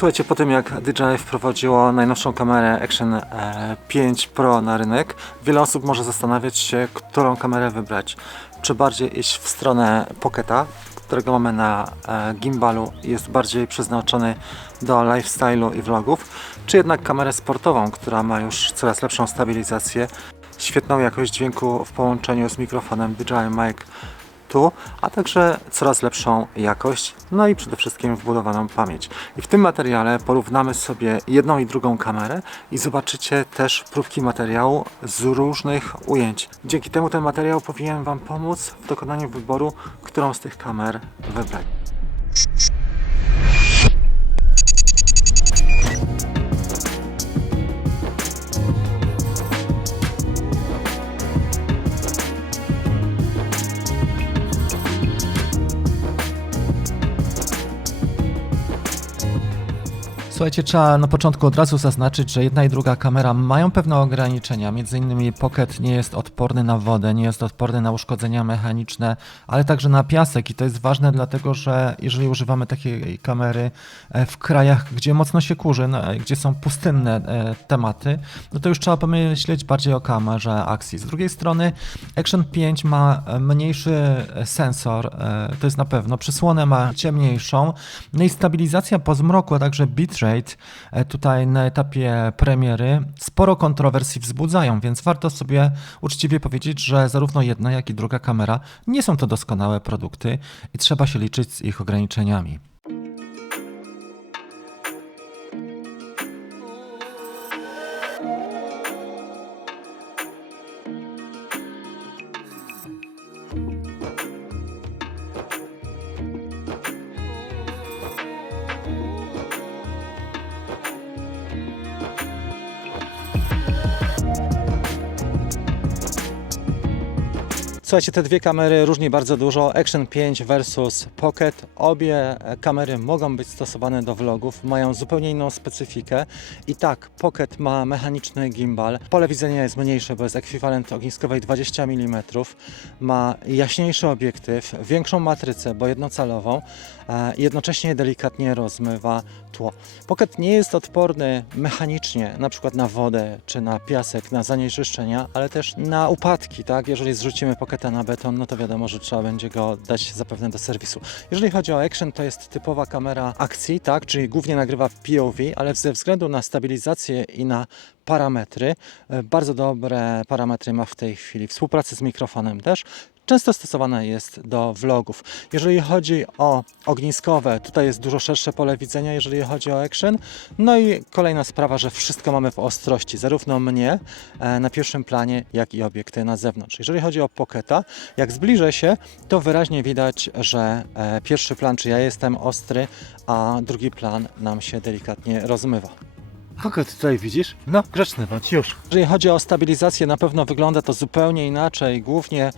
Słuchajcie, po tym jak DJI wprowadziło najnowszą kamerę Action e, 5 Pro na rynek, wiele osób może zastanawiać się, którą kamerę wybrać. Czy bardziej iść w stronę Pocketa, którego mamy na e, gimbalu jest bardziej przeznaczony do lifestyle'u i vlogów, czy jednak kamerę sportową, która ma już coraz lepszą stabilizację, świetną jakość dźwięku w połączeniu z mikrofonem DJI Mic a także coraz lepszą jakość, no i przede wszystkim wbudowaną pamięć. I w tym materiale porównamy sobie jedną i drugą kamerę i zobaczycie też próbki materiału z różnych ujęć. Dzięki temu ten materiał powinien Wam pomóc w dokonaniu wyboru, którą z tych kamer wybrać. Słuchajcie, trzeba na początku od razu zaznaczyć, że jedna i druga kamera mają pewne ograniczenia. Między innymi Pocket nie jest odporny na wodę, nie jest odporny na uszkodzenia mechaniczne, ale także na piasek. I to jest ważne, dlatego że jeżeli używamy takiej kamery e, w krajach, gdzie mocno się kurzy, no, e, gdzie są pustynne e, tematy, no to już trzeba pomyśleć bardziej o kamerze akcji. Z drugiej strony Action 5 ma mniejszy sensor, to jest na pewno, przysłonę ma ciemniejszą, no i stabilizacja po zmroku, a także bitrate e, tutaj na etapie premiery sporo kontrowersji wzbudzają, więc warto sobie uczciwie powiedzieć, że zarówno jedna, jak i druga kamera nie są to doskonałe produkty i trzeba się liczyć z ich ograniczeniami. Słuchajcie, te dwie kamery różni bardzo dużo. Action 5 versus Pocket. Obie kamery mogą być stosowane do vlogów, mają zupełnie inną specyfikę. I tak, Pocket ma mechaniczny gimbal. Pole widzenia jest mniejsze, bo jest ekwiwalent ogniskowej 20 mm. Ma jaśniejszy obiektyw, większą matrycę, bo jednocalową. e, Jednocześnie delikatnie rozmywa tło. Pocket nie jest odporny mechanicznie, na przykład na wodę czy na piasek, na zanieczyszczenia, ale też na upadki, tak? Jeżeli zrzucimy Na beton, no to wiadomo, że trzeba będzie go dać zapewne do serwisu. Jeżeli chodzi o Action, to jest typowa kamera akcji, tak? Czyli głównie nagrywa w POV, ale ze względu na stabilizację i na parametry, e, bardzo dobre parametry ma w tej chwili. Współpracę z mikrofonem też. Często stosowana jest do vlogów. Jeżeli chodzi o ogniskowe, tutaj jest dużo szersze pole widzenia, jeżeli chodzi o action. No i kolejna sprawa, że wszystko mamy w ostrości, zarówno mnie e, na pierwszym planie, jak i obiekty na zewnątrz. Jeżeli chodzi o Pocketa, jak zbliżę się, to wyraźnie widać, że e, pierwszy plan, czy ja jestem ostry, a drugi plan nam się delikatnie rozmywa. Kogo ty tutaj widzisz? No, grzeczny bądź, już. Jeżeli chodzi o stabilizację, na pewno wygląda to zupełnie inaczej. Głównie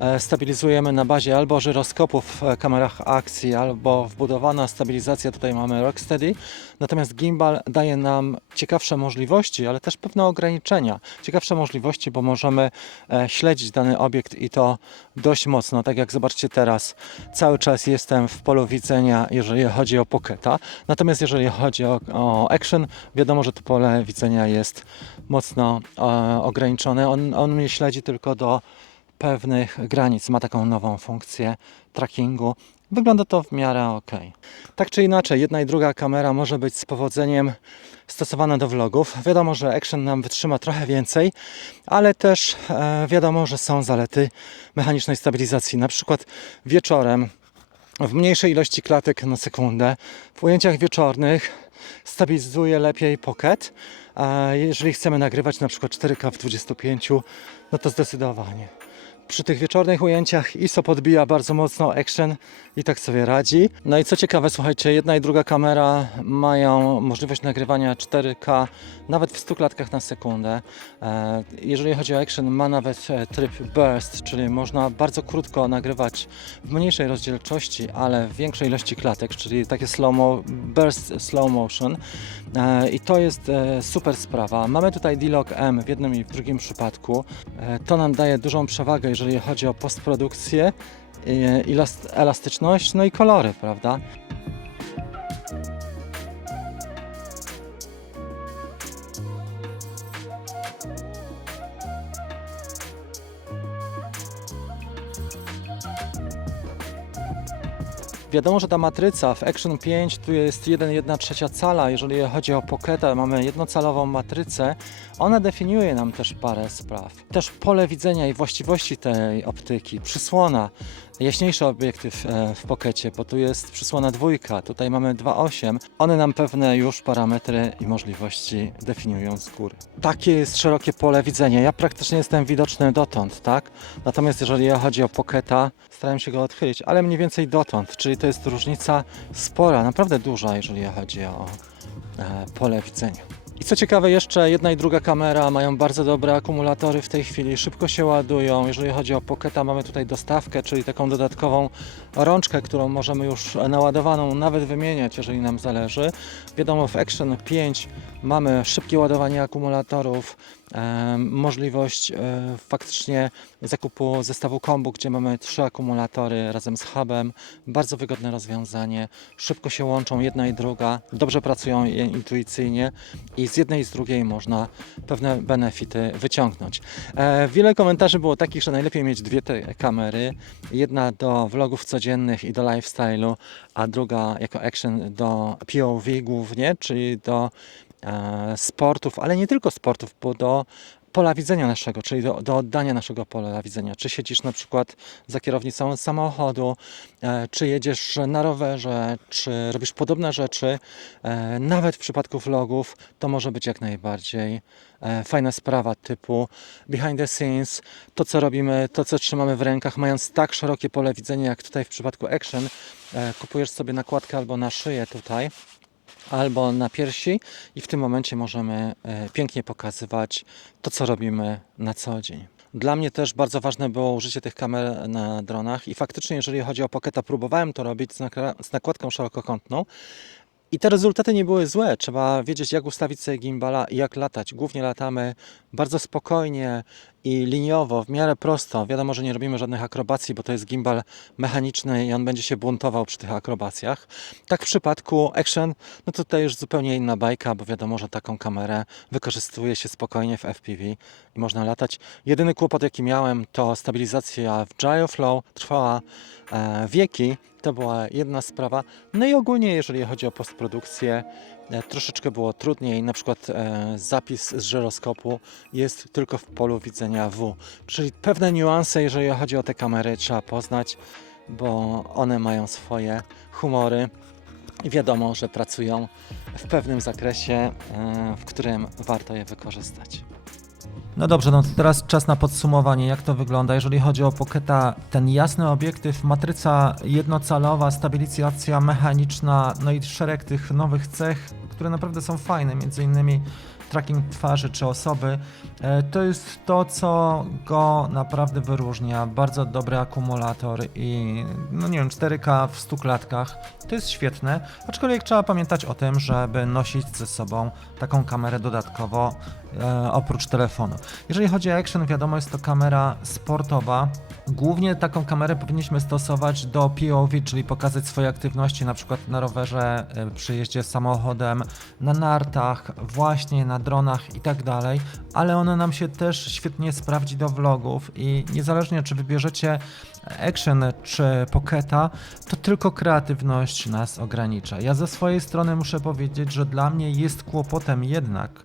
e, stabilizujemy na bazie albo żyroskopu w kamerach akcji, albo wbudowana stabilizacja, tutaj mamy Rocksteady. Natomiast gimbal daje nam ciekawsze możliwości, ale też pewne ograniczenia. Ciekawsze możliwości, bo możemy e, śledzić dany obiekt i to dość mocno. Tak jak zobaczcie teraz, cały czas jestem w polu widzenia, jeżeli chodzi o Pocketa. Natomiast jeżeli chodzi o, o Action, wiadomo, że to pole widzenia jest mocno e, ograniczone. On, on mnie śledzi tylko do pewnych granic. Ma taką nową funkcję trackingu. Wygląda to w miarę ok. Tak czy inaczej, jedna i druga kamera może być z powodzeniem stosowana do vlogów. Wiadomo, że Action nam wytrzyma trochę więcej, ale też e, wiadomo, że są zalety mechanicznej stabilizacji. Na przykład wieczorem w mniejszej ilości klatek na sekundę w ujęciach wieczornych stabilizuje lepiej Pocket. A jeżeli chcemy nagrywać na przykład 4K w 25, no to zdecydowanie. Przy tych wieczornych ujęciach ISO podbija bardzo mocno action i tak sobie radzi. No i co ciekawe, słuchajcie, jedna i druga kamera mają możliwość nagrywania 4K nawet w 100 klatkach na sekundę. E, Jeżeli chodzi o action, ma nawet e, tryb burst, czyli można bardzo krótko nagrywać w mniejszej rozdzielczości, ale w większej ilości klatek, czyli takie slow mo, burst slow motion. E, I to jest super sprawa. Mamy tutaj D-Log M w jednym i w drugim przypadku. To nam daje dużą przewagę, jeżeli chodzi o postprodukcję, elastyczność, no i kolory, prawda? Wiadomo, że ta matryca w Action 5 tu jest 1,1 trzecia cala. Jeżeli chodzi o Pocketa, mamy jednocalową matrycę, ona definiuje nam też parę spraw. Też pole widzenia i właściwości tej optyki, przysłona, jaśniejszy obiektyw e, w Pocketie, bo tu jest przysłona dwójka, tutaj mamy 2,8. One nam pewne już parametry i możliwości definiują z góry. Takie jest szerokie pole widzenia. Ja praktycznie jestem widoczny dotąd, tak? Natomiast jeżeli chodzi o Pocketa, starałem się go odchylić, ale mniej więcej dotąd, czyli to jest różnica spora, naprawdę duża, jeżeli chodzi o e, pole widzenia. I co ciekawe, jeszcze jedna i druga kamera mają bardzo dobre akumulatory w tej chwili, szybko się ładują. Jeżeli chodzi o Pocketa, mamy tutaj dostawkę, czyli taką dodatkową rączkę, którą możemy już naładowaną nawet wymieniać, jeżeli nam zależy. Wiadomo, w Action 5 mamy szybkie ładowanie akumulatorów, możliwość e, faktycznie zakupu zestawu kombu, gdzie mamy trzy akumulatory razem z hubem. Bardzo wygodne rozwiązanie. Szybko się łączą jedna i druga, dobrze pracują intuicyjnie i z jednej i z drugiej można pewne benefity wyciągnąć. E, wiele komentarzy było takich, że najlepiej mieć dwie te kamery. Jedna do vlogów codziennych i do lifestyle'u, a druga jako action do POV głównie, czyli do sportów, ale nie tylko sportów, bo do pola widzenia naszego, czyli do, do oddania naszego pola widzenia. Czy siedzisz na przykład za kierownicą samochodu, e, czy jedziesz na rowerze, czy robisz podobne rzeczy, e, nawet w przypadku vlogów, to może być jak najbardziej e, fajna sprawa typu behind the scenes, to co robimy, to co trzymamy w rękach, mając tak szerokie pole widzenia jak tutaj w przypadku action, e, kupujesz sobie nakładkę albo na szyję tutaj, albo na piersi i w tym momencie możemy e, pięknie pokazywać to, co robimy na co dzień. Dla mnie też bardzo ważne było użycie tych kamer na dronach i faktycznie, jeżeli chodzi o Pocketa, próbowałem to robić z, nakładką szerokokątną i te rezultaty nie były złe. Trzeba wiedzieć, jak ustawić sobie gimbala i jak latać. Głównie latamy bardzo spokojnie i liniowo, w miarę prosto. Wiadomo, że nie robimy żadnych akrobacji, bo to jest gimbal mechaniczny i on będzie się buntował przy tych akrobacjach. Tak w przypadku Action, no tutaj już zupełnie inna bajka, bo wiadomo, że taką kamerę wykorzystuje się spokojnie w FPV i można latać. Jedyny kłopot, jaki miałem, to stabilizacja w Gyroflow trwała e, wieki. To była jedna sprawa. No i ogólnie, jeżeli chodzi o postprodukcję, troszeczkę było trudniej. Na przykład e, zapis z żyroskopu jest tylko w polu widzenia W. Czyli pewne niuanse, jeżeli chodzi o te kamery, trzeba poznać, bo one mają swoje humory i wiadomo, że pracują w pewnym zakresie, e, w którym warto je wykorzystać. No dobrze, no to teraz czas na podsumowanie, jak to wygląda. Jeżeli chodzi o Pocketa, ten jasny obiektyw, matryca jednocalowa, stabilizacja mechaniczna, no i szereg tych nowych cech, które naprawdę są fajne, między innymi tracking twarzy czy osoby, e, to jest to, co go naprawdę wyróżnia. Bardzo dobry akumulator i, no nie wiem, 4K w 100 klatkach. To jest świetne, aczkolwiek trzeba pamiętać o tym, żeby nosić ze sobą taką kamerę dodatkowo e, oprócz telefonu. Jeżeli chodzi o action, wiadomo, jest to kamera sportowa. Głównie taką kamerę powinniśmy stosować do POV, czyli pokazać swoje aktywności, na przykład na rowerze, e, przy jeździe samochodem, na nartach, właśnie na dronach i tak dalej, ale ona nam się też świetnie sprawdzi do vlogów i niezależnie czy wybierzecie Action czy Pocketa, to tylko kreatywność nas ogranicza. Ja ze swojej strony muszę powiedzieć, że dla mnie jest kłopotem jednak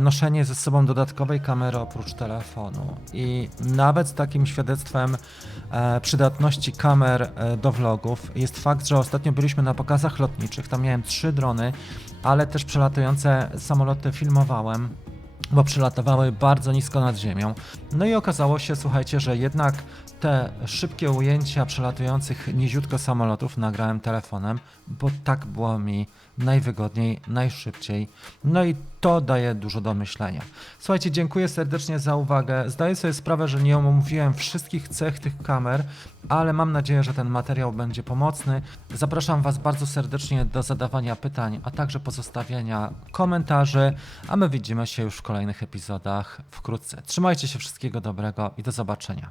noszenie ze sobą dodatkowej kamery oprócz telefonu. I nawet takim świadectwem e, przydatności kamer e, do vlogów jest fakt, że ostatnio byliśmy na pokazach lotniczych, tam miałem trzy drony, ale też przelatujące samoloty filmowałem bo przylatowały bardzo nisko nad ziemią. No i okazało się, słuchajcie, że jednak te szybkie ujęcia przelatujących niziutko samolotów nagrałem telefonem, bo tak było mi najwygodniej, najszybciej. No i to daje dużo do myślenia. Słuchajcie, dziękuję serdecznie za uwagę. Zdaję sobie sprawę, że nie omówiłem wszystkich cech tych kamer, ale mam nadzieję, że ten materiał będzie pomocny. Zapraszam Was bardzo serdecznie do zadawania pytań, a także pozostawiania komentarzy, a my widzimy się już w kolejnych epizodach wkrótce. Trzymajcie się, wszystkiego dobrego i do zobaczenia.